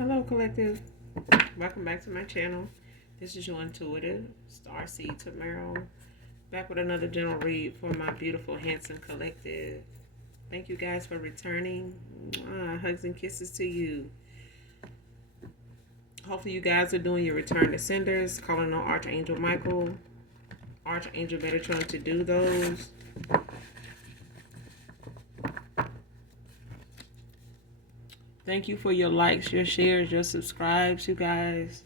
Hello, collective. Welcome back to my channel. This is your intuitive starseed tomorrow. Back with another general read for my beautiful, handsome collective. Thank you guys for returning. Hugs and kisses to you. Hopefully, you guys are doing your return to senders, calling on Archangel Michael, Archangel Metatron to do those. Thank you for your likes, your shares, your subscribes, you guys.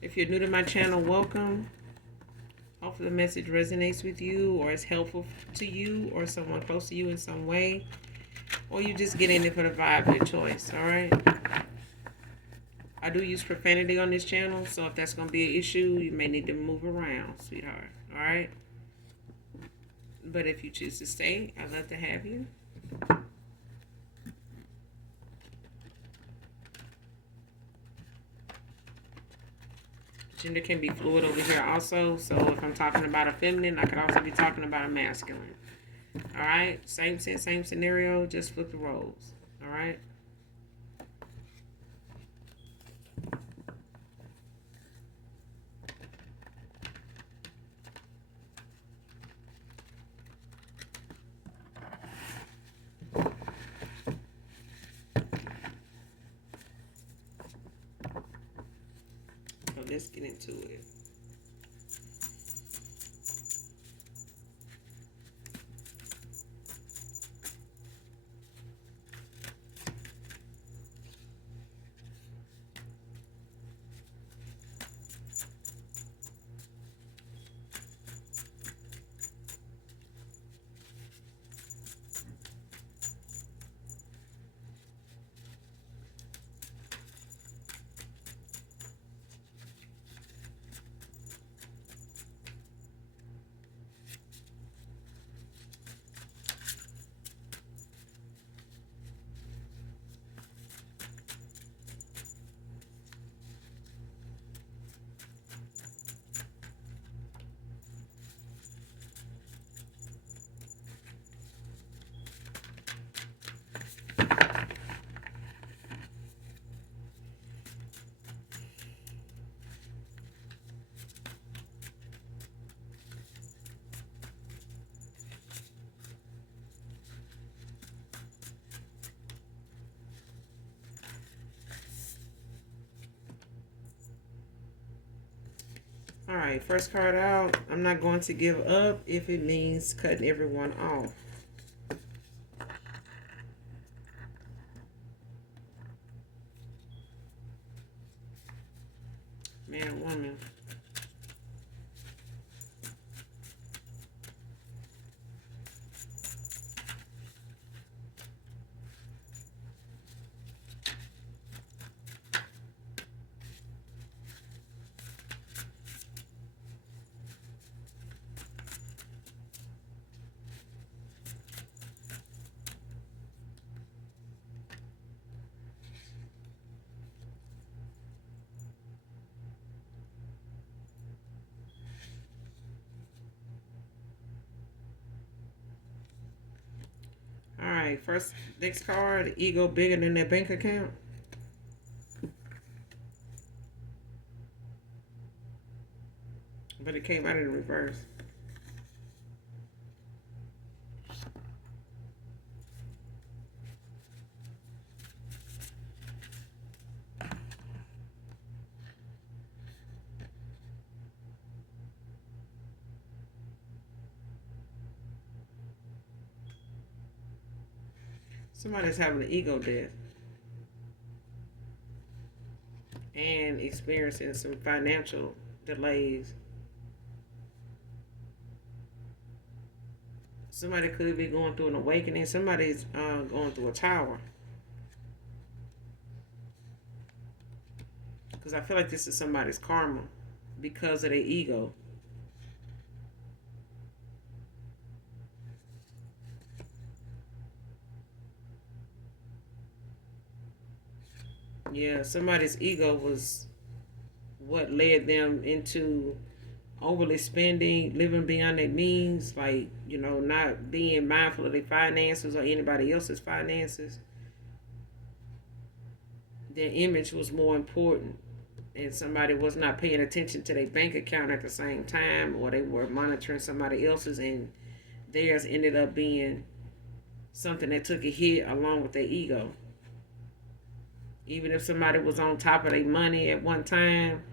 If you're new to my channel, welcome. Hopefully the message resonates with you or is helpful to you or someone close to you in some way. Or you just get in it for the vibe of your choice, alright? I do use profanity on this channel, so if that's going to be an issue, you may need to move around, sweetheart, alright? But if you choose to stay, I'd love to have you. Gender can be fluid over here also. So if I'm talking about a feminine, I could also be talking about a masculine. Alright? Same sense, same scenario. Just flip the roles. Alright? So let's get into it. Alright, first card out. I'm not going to give up if it means cutting everyone off. Man, woman. Alright, next card. Ego bigger than their bank account. But it came out in reverse. Somebody's having an ego death and experiencing some financial delays. Somebody could be going through an awakening. Somebody's going through a tower. Because I feel like this is somebody's karma because of their ego. Yeah, somebody's ego was what led them into overly spending, living beyond their means, like, not being mindful of their finances or anybody else's finances. their image was more important, and somebody was not paying attention to their bank account at the same time, or they were monitoring somebody else's, and theirs ended up being something that took a hit along with their ego. Even if somebody was on top of their money at one time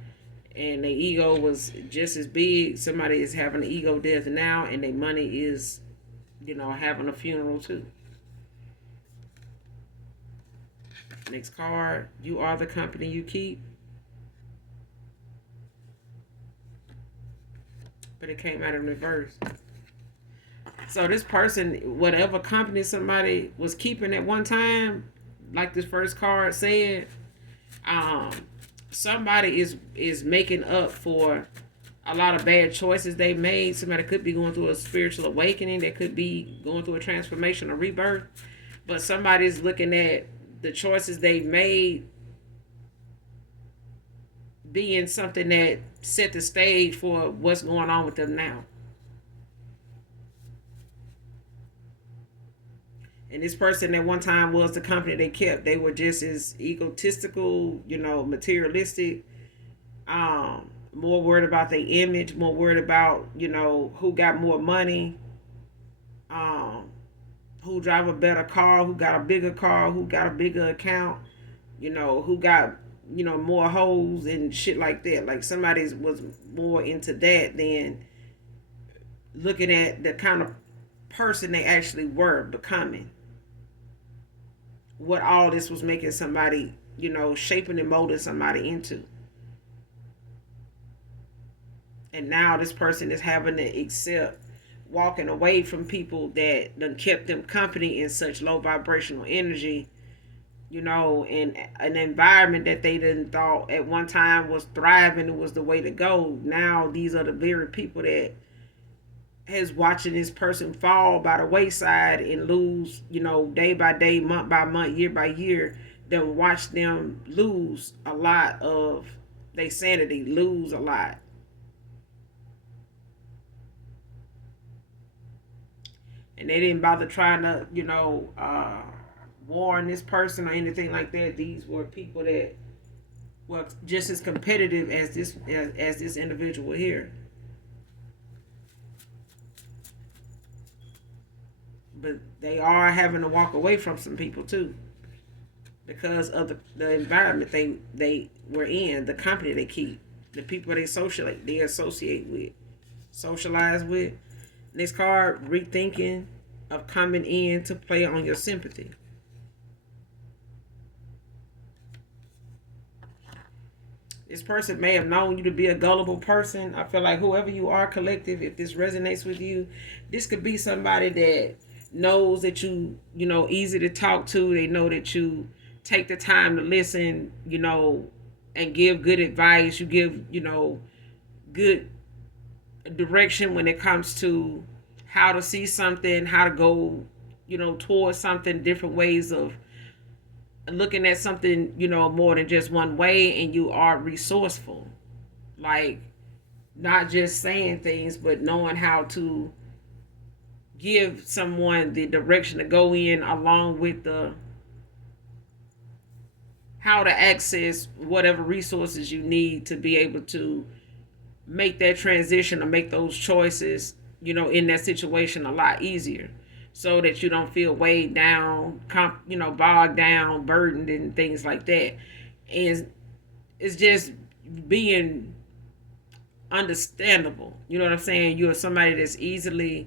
and their ego was just as big, somebody is having an ego death now and their money is, having a funeral too. Next card, you are the company you keep. But it came out in reverse. So this person, whatever company somebody was keeping at one time, like this first card said, um, somebody is making up for a lot of bad choices they made. Somebody could be going through a spiritual awakening. They could be going through a transformation or rebirth. But somebody's looking at the choices they made being something that set the stage for what's going on with them now. And this person at one time was the company they kept. They were just as egotistical, materialistic, more worried about their image, more worried about, who got more money, um, who drive a better car, who got a bigger car, who got a bigger account, who got, more hoes and shit like that. Like somebody was more into that than looking at the kind of person they actually were becoming. What all this was making somebody, shaping and molding somebody into. And now this person is having to accept walking away from people that done kept them company in such low vibrational energy, in an environment that they didn't thought at one time was thriving and was the way to go. Now these are the very people that has watching this person fall by the wayside and lose, day by day, month by month, year by year, then watch them lose a lot of their sanity, lose a lot. And they didn't bother trying to, warn this person or anything like that. These were people that were just as competitive as this individual here. But they are having to walk away from some people too, because of the environment they were in, the company they keep, the people they associate with, socialize with. Next card, rethinking of coming in to play on your sympathy. This person may have known you to be a gullible person. I feel like whoever you are, collective, if this resonates with you, this could be somebody that knows that easy to talk to. They know that you take the time to listen, and give good advice. You give, good direction when it comes to how to see something, how to go, towards something, different ways of looking at something, more than just one way, and you are resourceful. Like not just saying things, but knowing how to give someone the direction to go in along with the how to access whatever resources you need to be able to make that transition or make those choices, in that situation a lot easier, so that you don't feel weighed down, bogged down, burdened, and things like that. And it's just being understandable. You know what I'm saying? You're somebody that's you're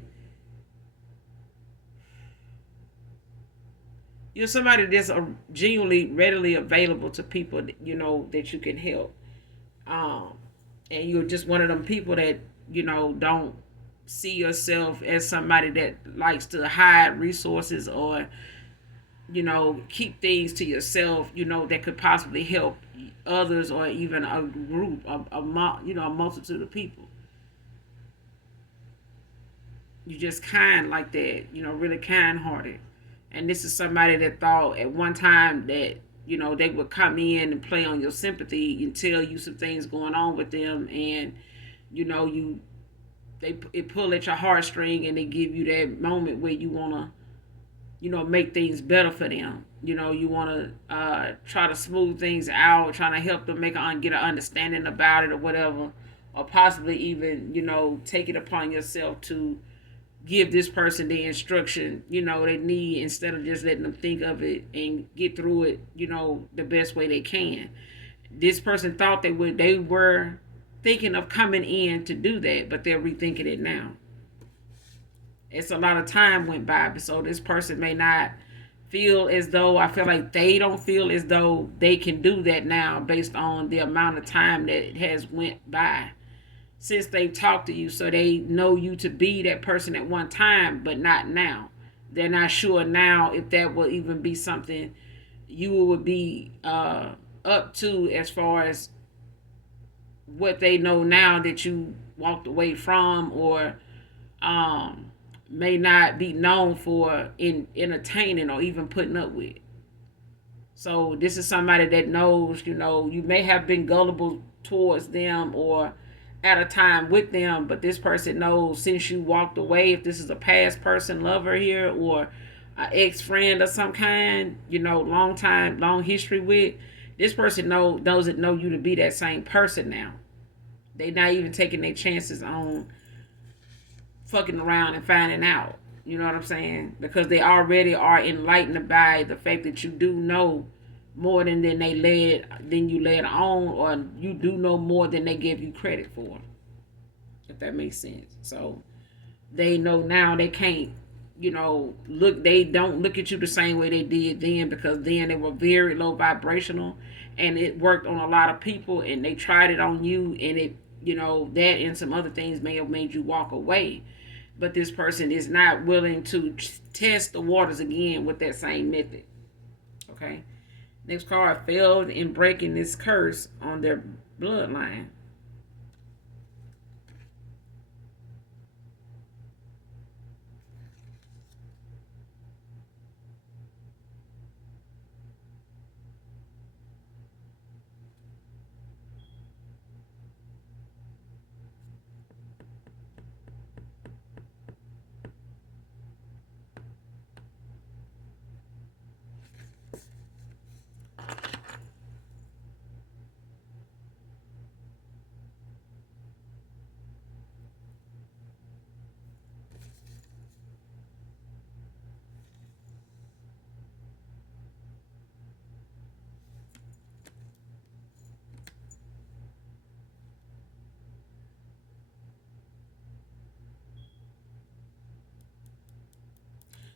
somebody that's genuinely readily available to people that, that you can help. Um, and you're just one of them people that, don't see yourself as somebody that likes to hide resources or, keep things to yourself, that could possibly help others or even a group, a multitude of people. You just kind like that, really kind hearted. And this is somebody that thought at one time that, they would come in and play on your sympathy and tell you some things going on with them, and they pull at your heartstring and they give you that moment where you wanna, make things better for them. You want to try to smooth things out, trying to help them get an understanding about it or whatever, or possibly even take it upon yourself to give this person the instruction they need, instead of just letting them think of it and get through it the best way they can. This person thought they were thinking of coming in to do that, but they're rethinking it now. It's a lot of time went by, so this person may not feel as though, I feel like they don't feel as though they can do that now, based on the amount of time that has went by since they've talked to you. So they know you to be that person at one time, but not now. They're not sure now if that will even be something you would be up to, as far as what they know now that you walked away from, or may not be known for in entertaining or even putting up with. So this is somebody that knows, you may have been gullible towards them or at a time with them, but this person knows, since you walked away, if this is a past person, lover here, or an ex-friend of some kind, long time, long history with, this person doesn't know you to be that same person now. They not even taking their chances on fucking around and finding out. You know what I'm saying? Because they already are enlightened by the fact that you do know more than you led on, or you do know more than they give you credit for. If that makes sense. So they know now they can't, they don't look at you the same way they did then, because then they were very low vibrational and it worked on a lot of people, and they tried it on you, and it, that and some other things may have made you walk away. But this person is not willing to test the waters again with that same method. Okay. Next card, failed in breaking this curse on their bloodline.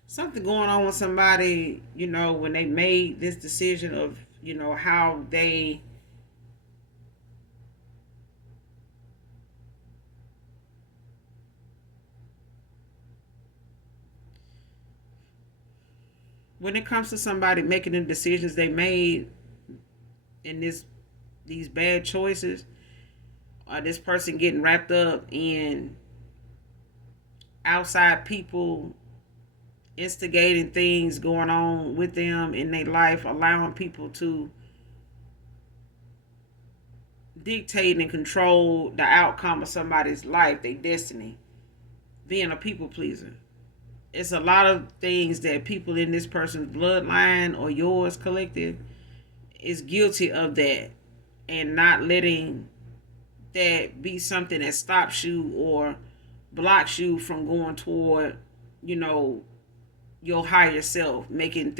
Something going on with somebody, when they made this decision of, how they when it comes to somebody making the decisions they made in these bad choices, or this person getting wrapped up in outside people instigating things going on with them in their life, allowing people to dictate and control the outcome of somebody's life, their destiny, being a people pleaser. It's a lot of things that people in this person's bloodline or yours collective is guilty of that, and not letting that be something that stops you or blocks you from going toward, you know, your higher self, making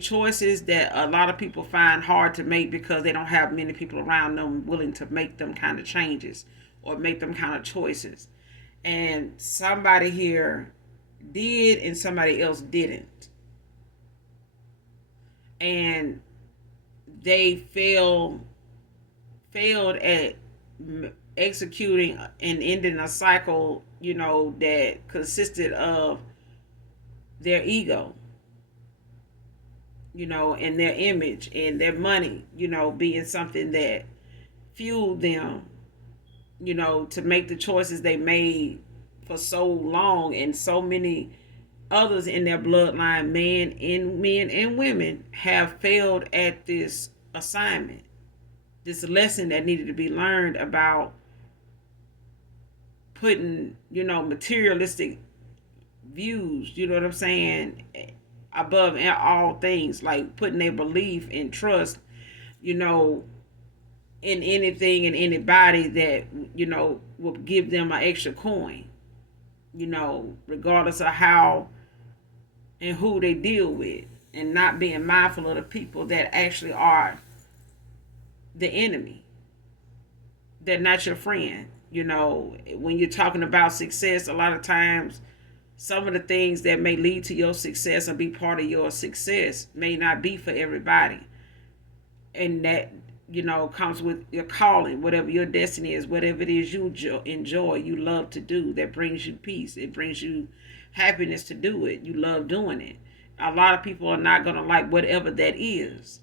choices that a lot of people find hard to make because they don't have many people around them willing to make them kind of changes or make them kind of choices. And somebody here did and somebody else didn't. And they failed at executing and ending a cycle, that consisted of their ego, and their image and their money, being something that fueled them, to make the choices they made for so long. And so many others in their bloodline, men and women, have failed at this assignment, this lesson that needed to be learned about putting, materialistic views, you know what I'm saying, above all things, like putting their belief and trust, you know, in anything and anybody that, you know, will give them an extra coin, you know, regardless of how and who they deal with, and not being mindful of the people that actually are the enemy. They're not your friend. You know, when you're talking about success, a lot of times some of the things that may lead to your success or be part of your success may not be for everybody. And that, you know, comes with your calling, whatever your destiny is, whatever it is you enjoy, you love to do, that brings you peace, it brings you happiness to do it, you love doing it. A lot of people are not going to like whatever that is.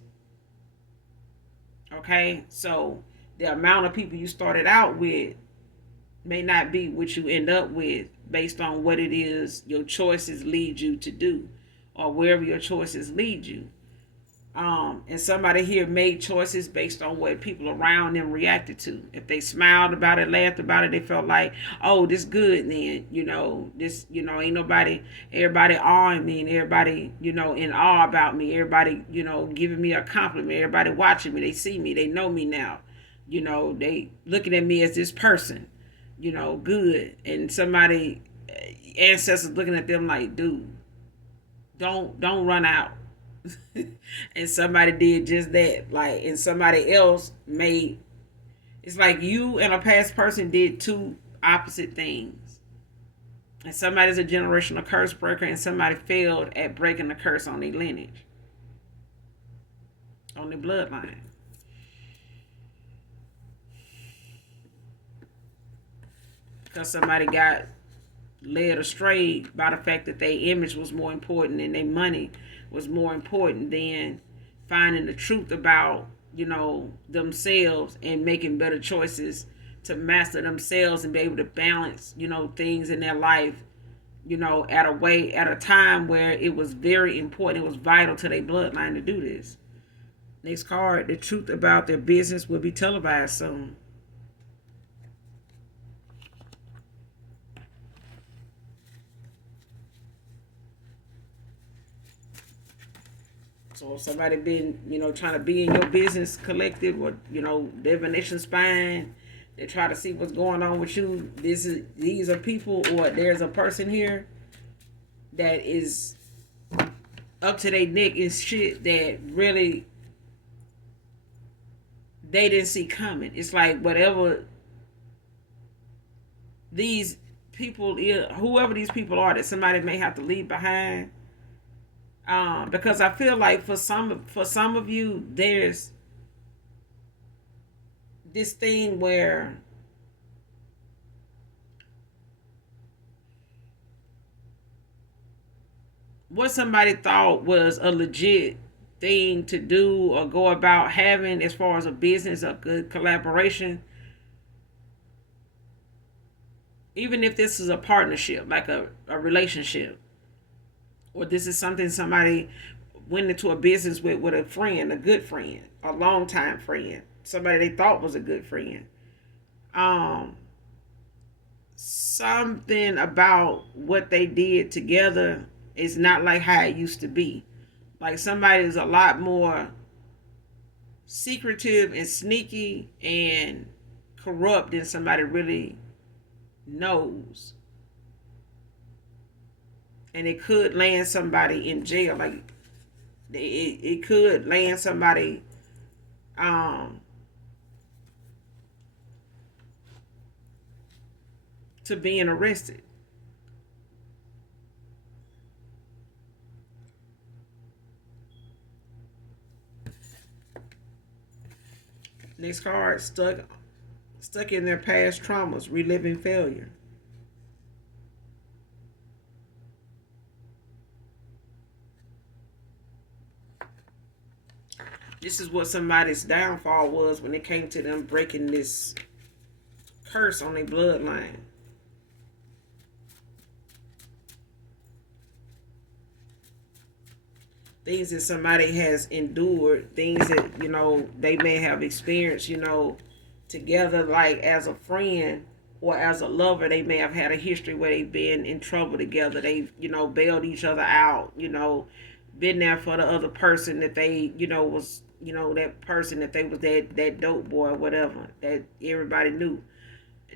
Okay, so the amount of people you started out with may not be what you end up with, based on what it is your choices lead you to do, or wherever your choices lead you. And somebody here made choices based on what people around them reacted to. If they smiled about it, laughed about it, they felt like, oh, this good. Then, you know, this, you know, ain't nobody, everybody awing me, and everybody, you know, in awe about me. Everybody, you know, giving me a compliment. Everybody watching me. They see me. They know me now. You know, they looking at me as this person, you know, good. And somebody, ancestors looking at them like, dude, don't run out. And somebody did just that, like, and somebody else made, it's like you and a past person did two opposite things, and somebody's a generational curse breaker, and somebody failed at breaking the curse on their lineage, on their bloodline, because somebody got led astray by the fact that their image was more important and their money was more important than finding the truth about, you know, themselves and making better choices to master themselves and be able to balance, you know, things in their life, you know, at a time where it was very important, it was vital to their bloodline to do this. Next card, the truth about their business will be televised soon. So if somebody been, you know, trying to be in your business collective, or, you know, divination spine, they try to see what's going on with you. These are people, or there's a person here that is up to their neck in shit that really they didn't see coming. It's like whatever these people, whoever these people are that somebody may have to leave behind. Because I feel like for some of you, there's this thing where what somebody thought was a legit thing to do or go about having as far as a business, a good collaboration, even if this is a partnership, like a relationship, or this is something somebody went into a business with a friend, a good friend, a longtime friend, somebody they thought was a good friend. Um, Something about what they did together is not like how it used to be. Like somebody is a lot more secretive and sneaky and corrupt than somebody really knows. And it could land somebody in jail. Like it could land somebody to being arrested. Next card, stuck in their past traumas, reliving failure. This is what somebody's downfall was when it came to them breaking this curse on their bloodline. Things that somebody has endured, things that, you know, they may have experienced, you know, together, like as a friend, or as a lover, they may have had a history where they've been in trouble together. They've, bailed each other out, been there for the other person that they, was, that person that they was that dope boy or whatever that everybody knew.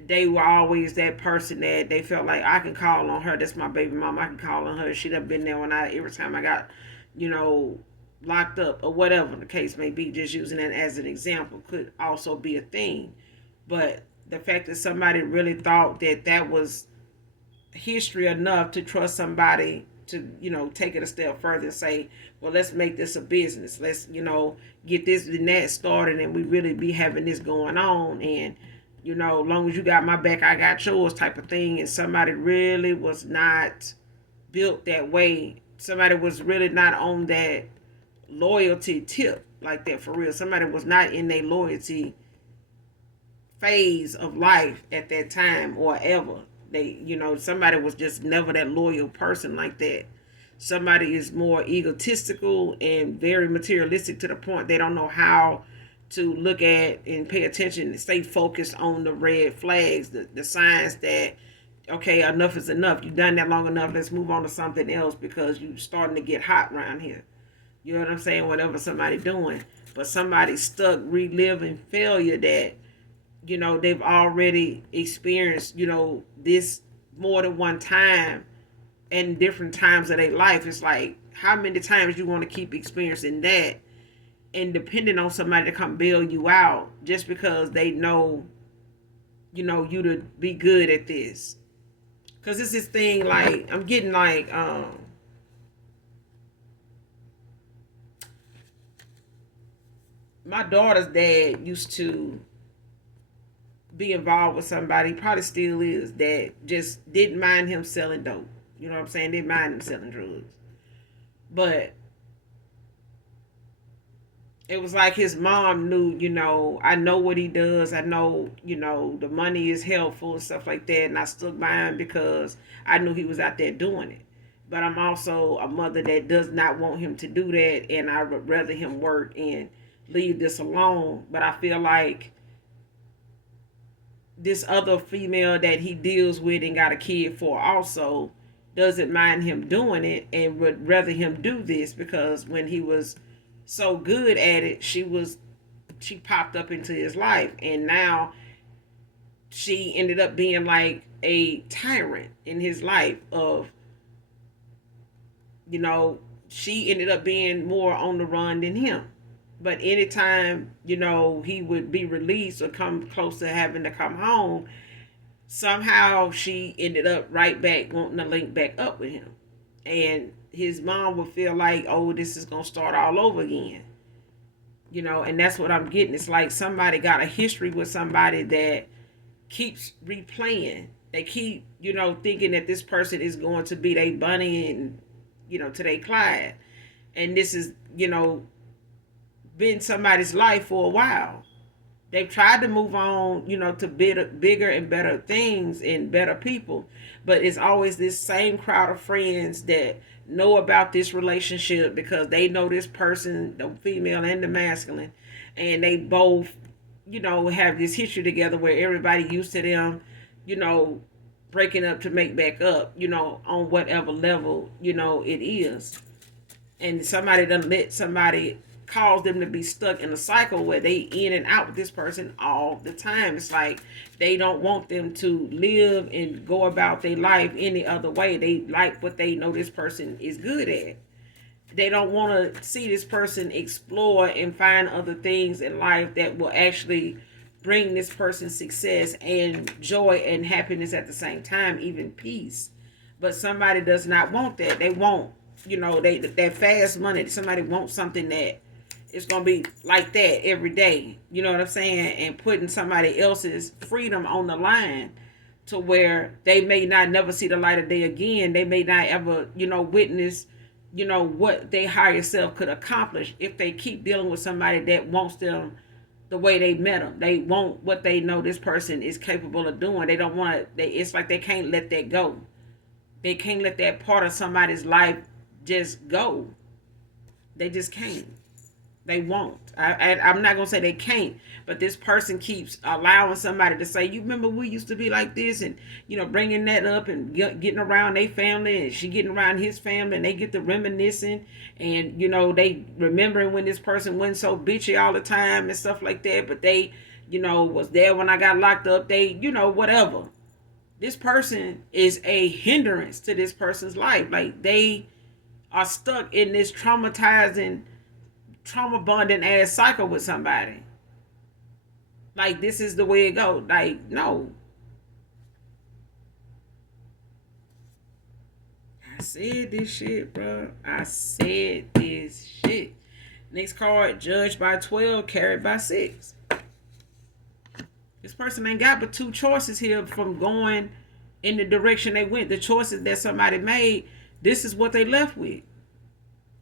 They were always that person that they felt like I can call on her. That's my baby mom. I can call on her. She'd have been there every time I got, you know, locked up or whatever the case may be. Just using that as an example could also be a thing. But the fact that somebody really thought that that was history enough to trust somebody to, take it a step further and say, well, let's make this a business. Let's, get this and that started and we really be having this going on. And, as long as you got my back, I got yours type of thing. And somebody really was not built that way. Somebody was really not on that loyalty tip like that for real. Somebody was not in their loyalty phase of life at that time or ever. They, somebody was just never that loyal person like that. Somebody is more egotistical and very materialistic to the point they don't know how to look at and pay attention and stay focused on the red flags, the signs that, okay, enough is enough. You've done that long enough. Let's move on to something else because you're starting to get hot around here. You know what I'm saying? Whatever somebody doing. But somebody stuck reliving failure that, they've already experienced, this more than one time and different times of their life. It's like, how many times you want to keep experiencing that and depending on somebody to come bail you out just because they know, you to be good at this. Because it's this thing like, I'm getting like, my daughter's dad used to be involved with somebody, probably still is, that just didn't mind him selling dope. You know what I'm saying? Didn't mind him selling drugs. But it was like his mom knew, I know what he does. I know, the money is helpful and stuff like that. And I stood by him because I knew he was out there doing it. But I'm also a mother that does not want him to do that. And I would rather him work and leave this alone. But I feel like this other female that he deals with and got a kid for also doesn't mind him doing it and would rather him do this because when he was so good at it, she popped up into his life and now she ended up being like a tyrant in his life of, she ended up being more on the run than him. But anytime, he would be released or come close to having to come home, somehow she ended up right back wanting to link back up with him. And his mom would feel like, oh, this is going to start all over again. And that's what I'm getting. It's like somebody got a history with somebody that keeps replaying. They keep, thinking that this person is going to be their Bunny and, to their Clyde. And this is, been somebody's life for a while. They've tried to move on, to bigger and better things and better people. But it's always this same crowd of friends that know about this relationship because they know this person, the female and the masculine. And they both, have this history together where everybody used to them, breaking up to make back up, on whatever level, it is. And somebody done let somebody cause them to be stuck in a cycle where they in and out with this person all the time. It's like they don't want them to live and go about their life any other way. They like what they know this person is good at. They don't want to see this person explore and find other things in life that will actually bring this person success and joy and happiness at the same time, even peace. But somebody does not want that. They want, that fast money. Somebody wants something that it's going to be like that every day. You know what I'm saying? And putting somebody else's freedom on the line to where they may not never see the light of day again. They may not ever, witness, what their higher self could accomplish if they keep dealing with somebody that wants them the way they met them. They want what they know this person is capable of doing. They don't want to, it's like they can't let that go. They can't let that part of somebody's life just go. They just can't. They won't. I'm not gonna say they can't, but this person keeps allowing somebody to say, "You remember we used to be like this," and bringing that up and getting around their family, and she getting around his family, and they get to reminiscing, and they remembering when this person went so bitchy all the time and stuff like that. But they, was there when I got locked up. They, whatever. This person is a hindrance to this person's life. Like they are stuck in this traumatizing trauma bonding ass cycle with somebody. Like this is the way it goes. Like, no. I said this shit, bro. I said this shit. Next card, judged by 12, carried by 6. This person ain't got but two choices here from going in the direction they went. The choices that somebody made, this is what they left with.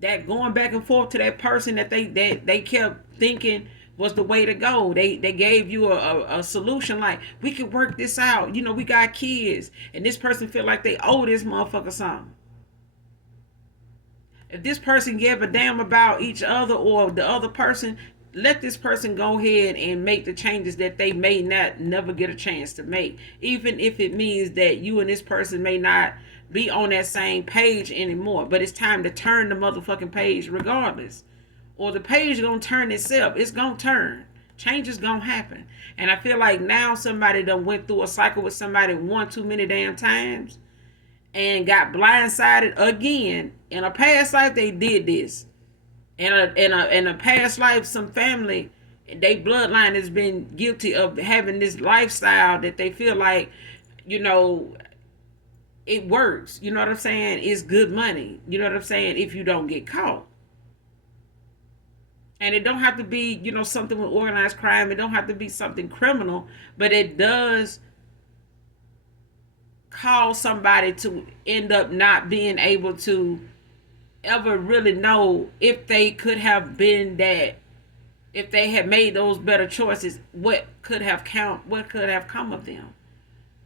That going back and forth to that person that they kept thinking was the way to go. They gave you a solution like, we could work this out. We got kids. And this person feel like they owe this motherfucker something. If this person gave a damn about each other or the other person, let this person go ahead and make the changes that they may not never get a chance to make. Even if it means that you and this person may not be on that same page anymore. But it's time to turn the motherfucking page regardless. Or the page gonna turn itself. It's gonna turn. Change is gonna happen. And I feel like now somebody done went through a cycle with somebody one too many damn times and got blindsided again. In a past life they did this. In a past life, some family, they bloodline has been guilty of having this lifestyle that they feel like, it works. You know what I'm saying? It's good money. You know what I'm saying? If you don't get caught. And it don't have to be, something with organized crime. It don't have to be something criminal, but it does cause somebody to end up not being able to ever really know if they could have been that, if they had made those better choices, what could have come of them,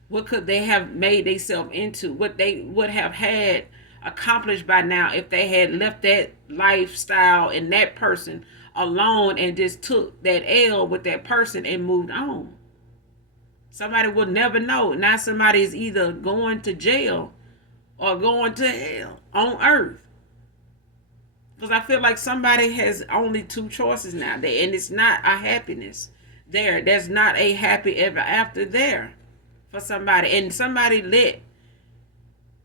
what could they have made themselves into, what they would have had accomplished by now if they had left that lifestyle and that person alone and just took that L with that person and moved on. Somebody will never know. Now somebody is either going to jail or going to hell on earth. Because I feel like somebody has only two choices now, and it's not a happiness there. There's not a happy ever after there for somebody. And somebody let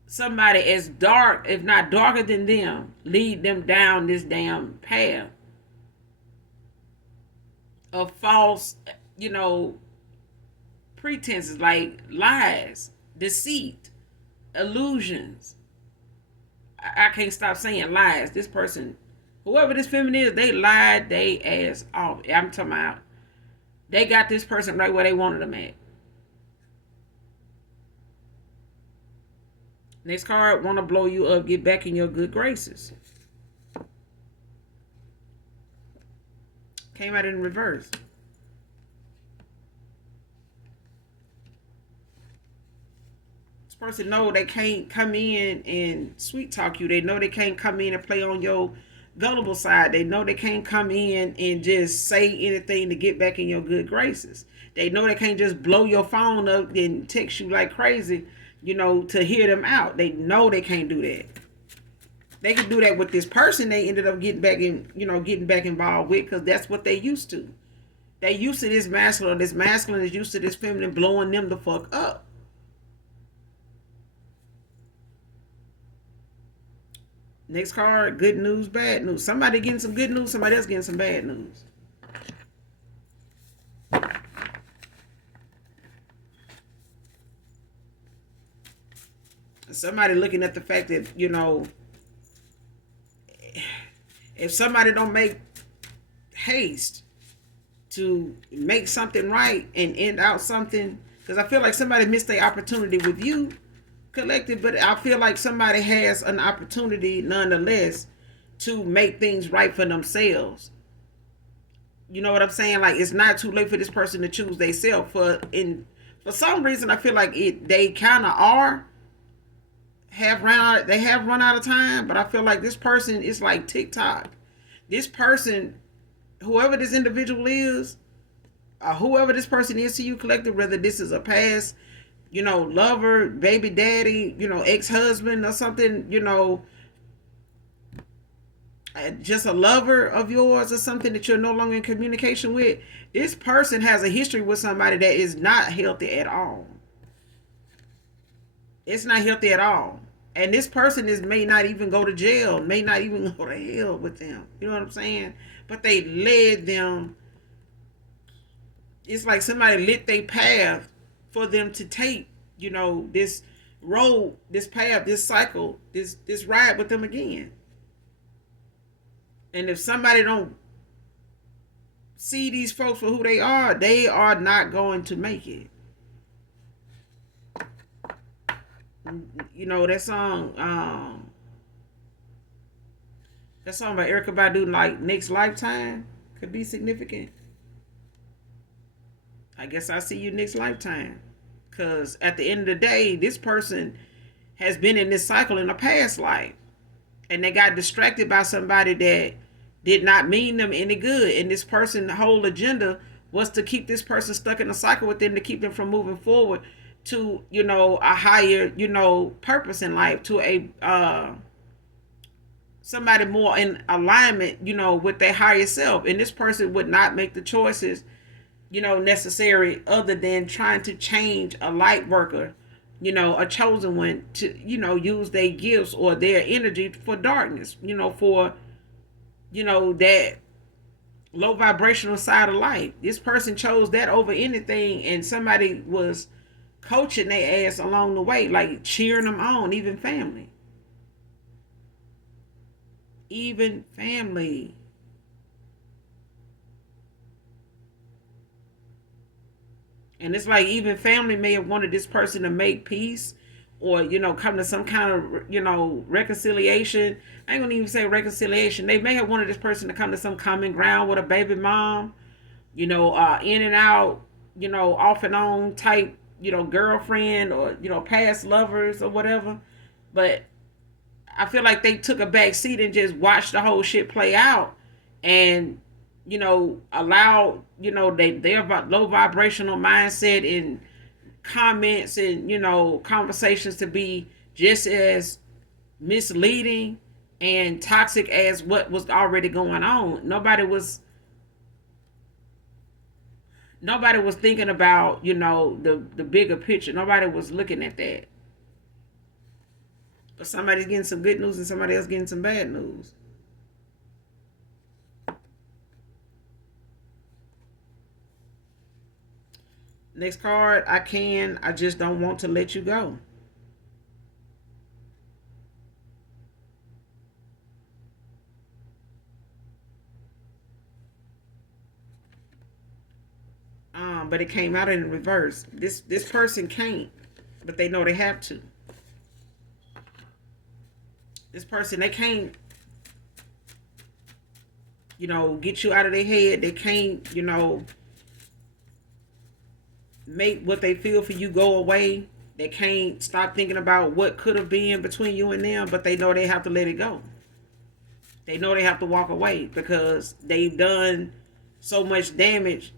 somebody as dark, if not darker than them, lead them down this damn path of false, pretenses like lies, deceit, illusions. I can't stop saying lies. This person, whoever this feminine is, they lied they ass off. I'm talking about they got this person right where they wanted them at. Next card, want to blow you up, get back in your good graces. Came out in reverse. Person know they can't come in and sweet talk you. They know they can't come in and play on your gullible side. They know they can't come in and just say anything to get back in your good graces. They know they can't just blow your phone up and text you like crazy, to hear them out. They know they can't do that. They can do that with this person they ended up getting back involved with, because that's what they used to. They used to this masculine. This masculine is used to this feminine blowing them the fuck up. Next card, good news, bad news. Somebody getting some good news, somebody else getting some bad news. Somebody looking at the fact that, if somebody don't make haste to make something right and end out something, because I feel like somebody missed their opportunity with you, collective, but I feel like somebody has an opportunity nonetheless to make things right for themselves. You know what I'm saying? Like, it's not too late for this person to choose themselves. For some reason, I feel like they kind of have run out of time, but I feel like this person is like TikTok. This person whoever this individual is, whoever this person is to you, collective, whether this is a past, lover, baby daddy, ex-husband or something, just a lover of yours or something that you're no longer in communication with, this person has a history with somebody that is not healthy at all. It's not healthy at all. And this person may not even go to jail, may not even go to hell with them. You know what I'm saying? But they led them. It's like somebody lit their path for them to take, this road, this path, this cycle, this ride with them again. And if somebody don't see these folks for who they are not going to make it. That song by Erykah Badu, like Next Lifetime, could be significant. I guess I'll see you next lifetime. Because at the end of the day, this person has been in this cycle in a past life. And they got distracted by somebody that did not mean them any good. And this person's whole agenda was to keep this person stuck in a cycle with them, to keep them from moving forward to, a higher, purpose in life, to a somebody more in alignment, with their higher self. And this person would not make the choices, necessary other than trying to change a light worker, a chosen one, to, use their gifts or their energy for darkness, for, that low vibrational side of life. This person chose that over anything, and somebody was coaching their ass along the way, like cheering them on, even family. Even family. And it's like even family may have wanted this person to make peace or, come to some kind of, reconciliation. I ain't gonna even say reconciliation. They may have wanted this person to come to some common ground with a baby mom, in and out, off and on type, girlfriend or, past lovers or whatever. But I feel like they took a back seat and just watched the whole shit play out and, allow, their low vibrational mindset and comments and, conversations to be just as misleading and toxic as what was already going on. Nobody was thinking about, the bigger picture. Nobody was looking at that. But somebody's getting some good news and somebody else getting some bad news. Next card, I just don't want to let you go. But it came out in reverse. This person can't, but they know they have to. This person, they can't, get you out of their head. They can't, make what they feel for you go away. They can't stop thinking about what could have been between you and them, but they know they have to let it go. They know they have to walk away because they've done so much damage,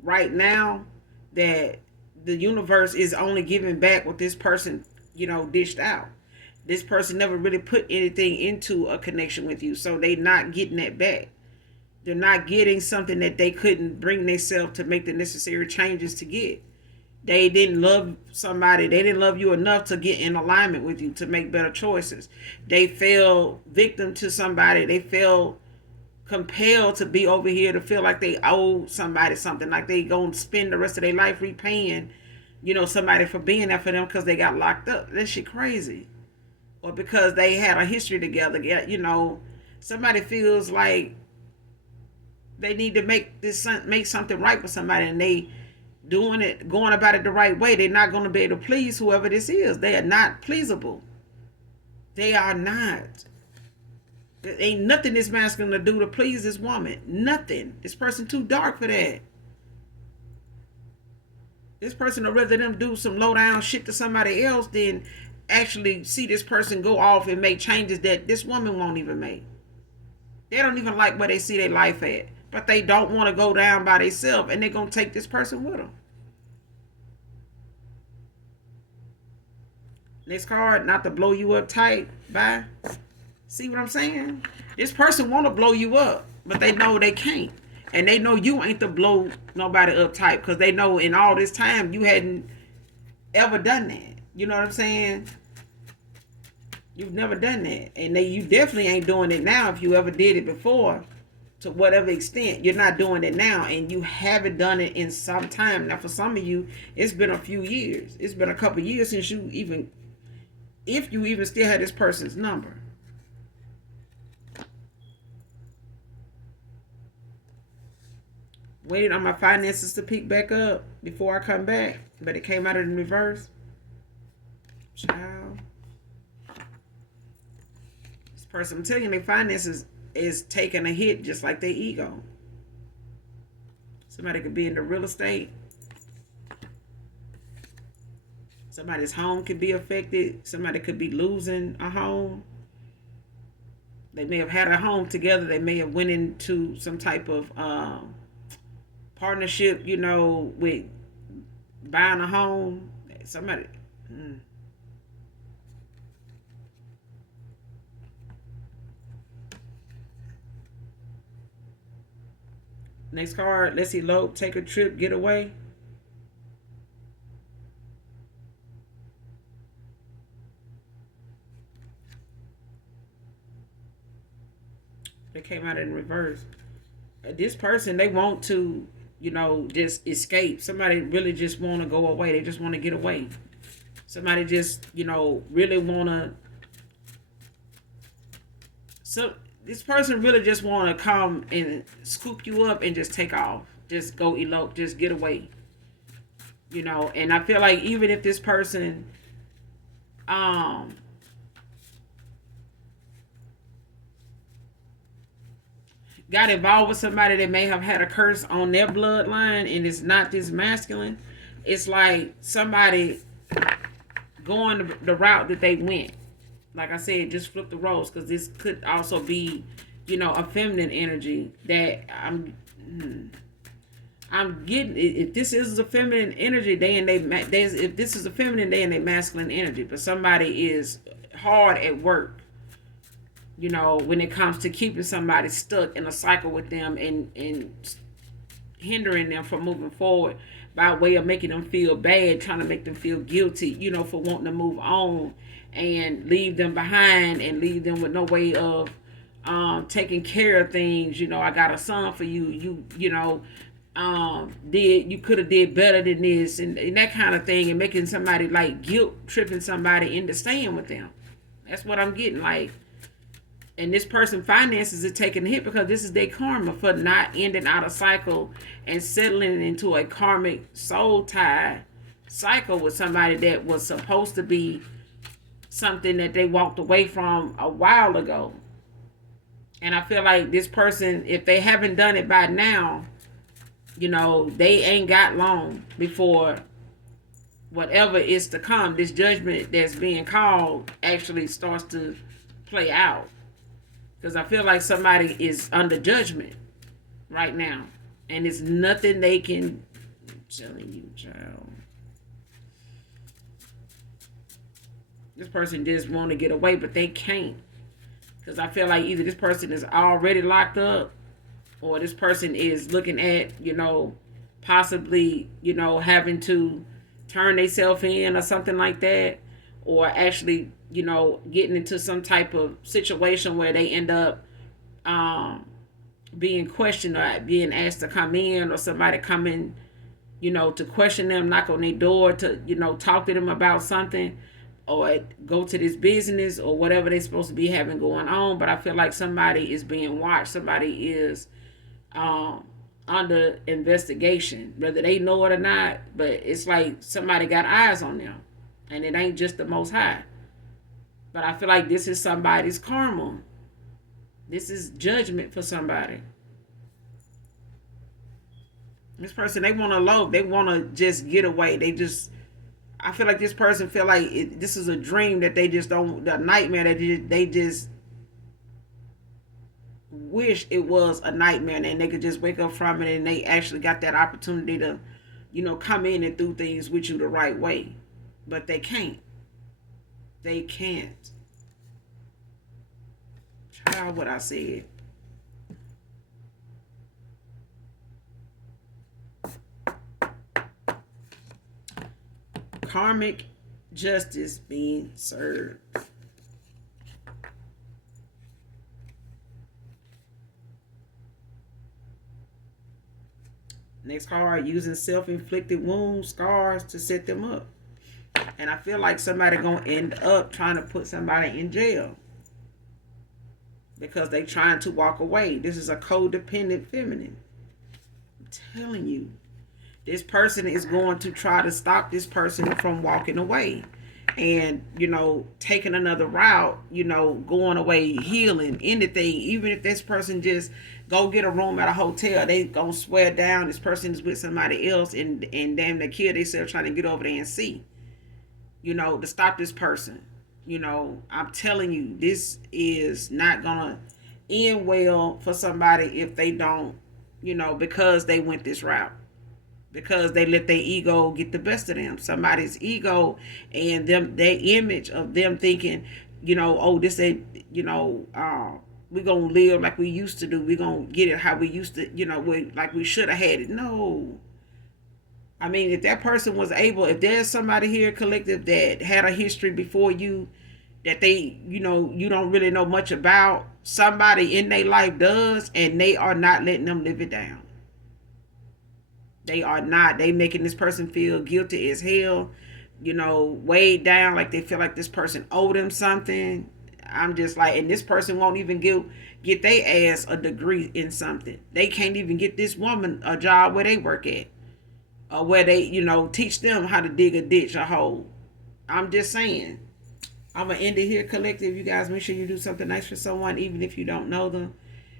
right now, that the universe is only giving back what this person, dished out. This person never really put anything into a connection with you, so they not getting that back. They're not getting something that they couldn't bring themselves to make the necessary changes to get. They didn't love somebody. They didn't love you enough to get in alignment with you to make better choices. They fell victim to somebody. They fell compelled to be over here to feel like they owe somebody something, like they gonna spend the rest of their life repaying, somebody for being there for them because they got locked up. That shit crazy. Or because they had a history together. Somebody feels like they need to make something right with somebody, and they going about it the right way. They're not going to be able to please whoever this is. They are not pleasable. They are not. There ain't nothing this man's going to do to please this woman. Nothing. This person too dark for that. This person would rather them do some low down shit to somebody else than actually see this person go off and make changes that this woman won't even make. They don't even like where they see their life at. but they don't want to go down by themselves, and they're gonna take this person with them. Next card, not to blow you up tight. Bye. See what I'm saying? This person want to blow you up, but they know they can't. And they know you ain't to blow nobody up tight, because they know in all this time you hadn't ever done that. You know what I'm saying? You've never done that. And you definitely ain't doing it now if you ever did it before. To whatever extent, you're not doing it now, and you haven't done it in some time. Now, for some of you, it's been a few years. It's been a couple years since you even, if you even still had this person's number. Waiting on my finances to pick back up before I come back, but it came out in reverse. Child. This person, I'm telling you, their finances is taking a hit just like their ego. Somebody could be in the real estate. Somebody's home could be affected. Somebody could be losing a home. They may have had a home together. They may have went into some type of partnership, with buying a home. Somebody. Next card, let's elope, take a trip, get away. They came out in reverse. This person, they want to, just escape. Somebody really just want to go away. They just want to get away. Somebody just, really want to. So this person really just want to come and scoop you up and just take off. Just go elope. Just get away. And I feel like even if this person got involved with somebody that may have had a curse on their bloodline and it's not this masculine, it's like somebody going the route that they went. Like I said, just flip the roles, because this could also be, a feminine energy that I'm getting. If this is a feminine energy, if this is a feminine, they in a masculine energy. But somebody is hard at work, when it comes to keeping somebody stuck in a cycle with them and hindering them from moving forward by way of making them feel bad, trying to make them feel guilty, for wanting to move on and leave them behind and leave them with no way of taking care of things. I got a son for you. You could have did better than this, and that kind of thing, and making somebody like guilt tripping somebody into staying with them. That's what I'm getting like. And this person finances are taking a hit because this is their karma for not ending out a cycle and settling into a karmic soul tie cycle with somebody that was supposed to be something that they walked away from a while ago. And I feel like this person, if they haven't done it by now, they ain't got long before whatever is to come, this judgment that's being called, actually starts to play out. Because I feel like somebody is under judgment right now. And it's nothing they can. I'm telling you, child. This person just want to get away, but they can't. Because I feel like either this person is already locked up, or this person is looking at, possibly, having to turn themselves in or something like that. Or actually, getting into some type of situation where they end up being questioned or being asked to come in, or somebody coming, to question them, knock on their door to, talk to them about something, or go to this business or whatever they're supposed to be having going on. But I feel like somebody is being watched. Somebody is under investigation, whether they know it or not. But it's like somebody got eyes on them, and it ain't just the Most High. But I feel like this is somebody's karma. This is judgment for somebody. This person, they want to elope. They want to just get away. I feel like this person feel like this is a dream that they just don't, a nightmare that they just wish it was a nightmare and they could just wake up from it and they actually got that opportunity to, come in and do things with you the right way. But they can't. They can't. Try what I said. Karmic justice being served. Next card, using self-inflicted wounds, scars to set them up. And I feel like somebody gonna end up trying to put somebody in jail because they trying to walk away. This is a codependent feminine. I'm telling you, this person is going to try to stop this person from walking away and, taking another route, going away, healing, anything. Even if this person just go get a room at a hotel, they gonna swear down this person is with somebody else and damn they kill themselves trying to get over there and see, to stop this person. I'm telling you, this is not gonna end well for somebody if they don't, because they went this route, because they let their ego get the best of them. Somebody's ego and their image of them thinking, oh, this ain't, we're gonna live like we used to do. We're gonna get it how we used to, like we should have had it. No. I mean, if that person was able, if there's somebody here, collective, that had a history before you, that they, you don't really know much about, somebody in their life does, and they are not letting them live it down. They are not. They making this person feel guilty as hell, weighed down, like they feel like this person owed them something. I'm just like, and this person won't even get their ass a degree in something. They can't even get this woman a job where they work at. Or where they, teach them how to dig a ditch, a hole. I'm just saying. I'm going to end it here, collective. You guys make sure you do something nice for someone, even if you don't know them.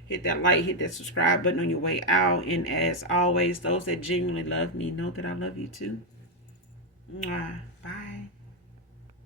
Hit that like, hit that subscribe button on your way out. And as always, those that genuinely love me know that I love you too. Mwah. Bye.